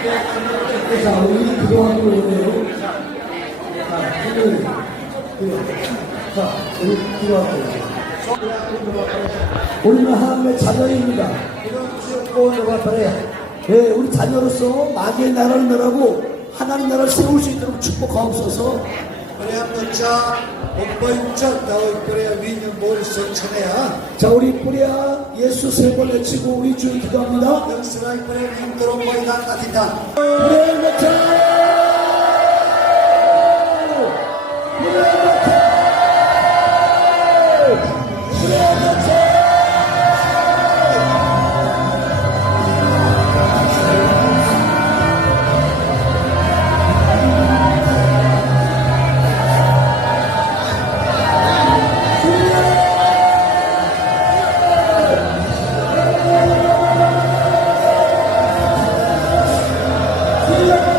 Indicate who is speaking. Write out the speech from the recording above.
Speaker 1: 자, 우리 기도하고 오네요. 자, 오늘, 자, 우리 기도하고. 우리는 하나님의 자녀입니다. 예, 우리 자녀로서 마귀의 나라를 멸하고 하나님 나라를 세울 수 있도록 축복하옵소서.
Speaker 2: Natsa, magbayutsat daw kaya winyong bol sa tsanaya.
Speaker 1: 자, 우리 뿌리야 예수 세 번 외치고 우리 주에 기도합니다.
Speaker 2: Nakatita.
Speaker 1: 뿌리야 외쳐! 뿌리야 외쳐! 뿌리야